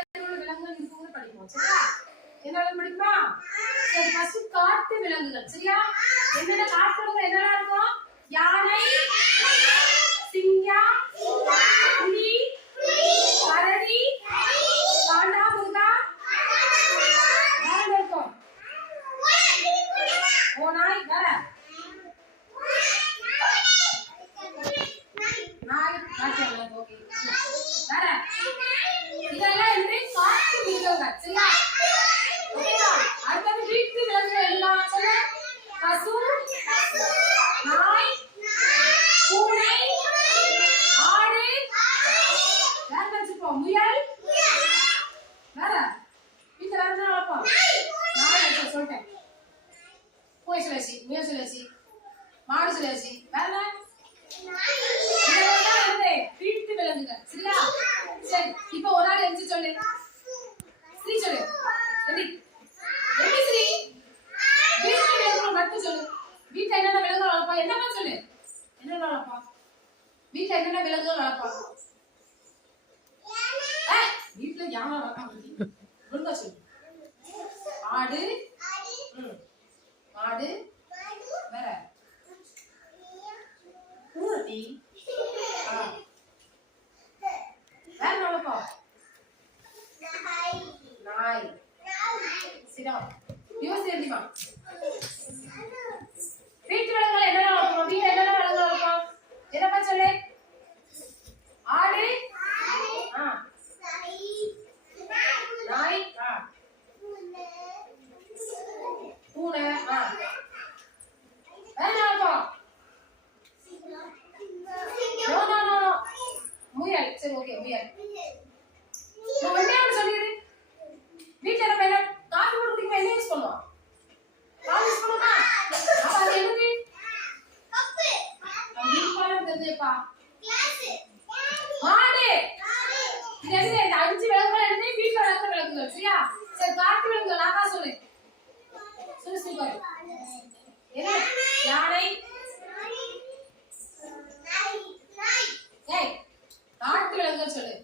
பேரோட விலங்குகள் இருக்குன்னு படிப்போம். சரியா? என்ன படிக்குமா? சரி, ஃபர்ஸ்ட் காட்டு விலங்குகள். சரியா? என்னென்ன காட்டு விலங்குகள் என்னெல்லாம் இருக்கும்? யானை, சிங்கம், புலி, கரடி, காண்டாமிருகா, வேற இருக்கும் ஓநாய், வேற நாய், நாய். ஓகே, வேற இதெல்லாம் வந்து காட்டு விலங்குகள். சரியா? ஓகேவா? அடுத்து வீட்டு விலங்குகள் எல்லாம் சொல்லு. பசு, நாய், பூனை, ஆடு, வேற வச்சுப்போம். முயல், வேற வீட்டுல வேற என்ன வளர்ப்போம்? நாய் சொல்லிட்டேன். பூனை சொல்லியாச்சு, முயல் சொல்லியாச்சு, மாடு சொல்லியாச்சு, வேற வீட்டு விலங்குகள். சரியா? சரி, இப்ப ஒரு ஆள் எழுந்து சொல்லு. ஸ்ரீ சொல்லு. ஸ்ரீ வீட்டு விலங்குகள் மட்டும் சொல்லு. வீட்டுல என்னென்ன விலங்குகள் வளர்ப்பா? என்னமா சொல்லு. என்னென்ன வளர்ப்பா? வீட்டுல என்னென்ன விலங்குகள் வளர்ப்பா? வீட்டுல யானை வளர்ப்பாங்க. ஒழுங்கா சொல்லு. ஆடு, மாடு, வேற பூனை, வேற வளர்ப்பா? நாய். சிடா யோசி எழுதிமா. வீட்டு விலங்குகள் என்னென்ன வளர்ப்போம்? வீட்டுல என்னென்ன விலங்குகள் வளர்ப்போம்? என்னப்பா சொல்லு. ஆடு, நாய், பூனை, வேற வளர்ப்போம்? நோ முயல். சரி, ஓகே, முயல். சொல்லிடு. வீட்டுல நம்ம என்ன காஃபி போட்டு குடிக்கும் என்ன யூஸ் பண்ணுவோம்? பால் யூஸ் பண்ணுமா? அப்ப அது என்னது? கப்பு. அது பால் தெரியுதுப்பா. கிளாஸ். மாடு. இது என்ன? இந்த 5 விலங்குகள் என்ன? வீட்டுல வளர்க்குற விலங்குகள். சரியா? சரி, காட்டு விலங்குகள் ஆகா சொல்லு. சொல்லு சூப்பர். என்ன? யானை, நாய். ஏய், காட்டு விலங்குகள் சொல்லு.